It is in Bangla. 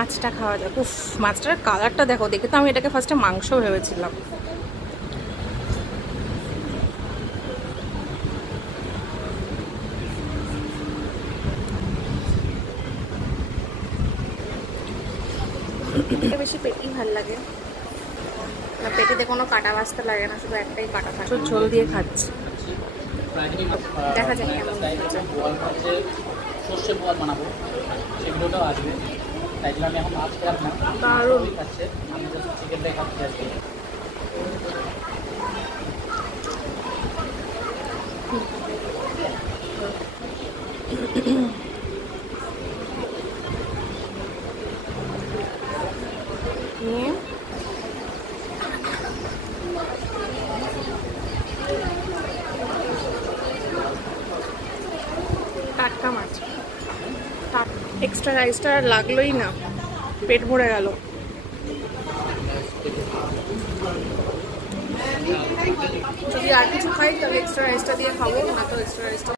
মাছটা খাওয়া যাক। উফ, মাছটার কালারটা দেখো, দেখে তো আমি এটাকে ফার্স্টে মাংস ভেবেছিলাম। বেশি পেটি ভাল লাগে, পেটিতে কোনো কাটা বাছতে লাগে না, শুধু একটাই কাটা থাকে। ঝোল দিয়ে খাচ্ছি, দেখা যাক কেমন সর্ষে বোয়াল বানাবো, সেগুলোটাও আসবে। তাই জন্য আমি এখন মাছ খেলাম না, দারুণ খাচ্ছে, আমি জাস্ট চিকেনটাই খাচ্ছি আজকে। নিয়ে টাটকা মাছ, এক্সট্রা রাইসটা আর লাগলোই না, পেট ভরে গেল। যদি আর কিছু খাই তাহলে এক্সট্রা রাইসটা দিয়ে খাবো, না তো এক্সট্রা রাইসটা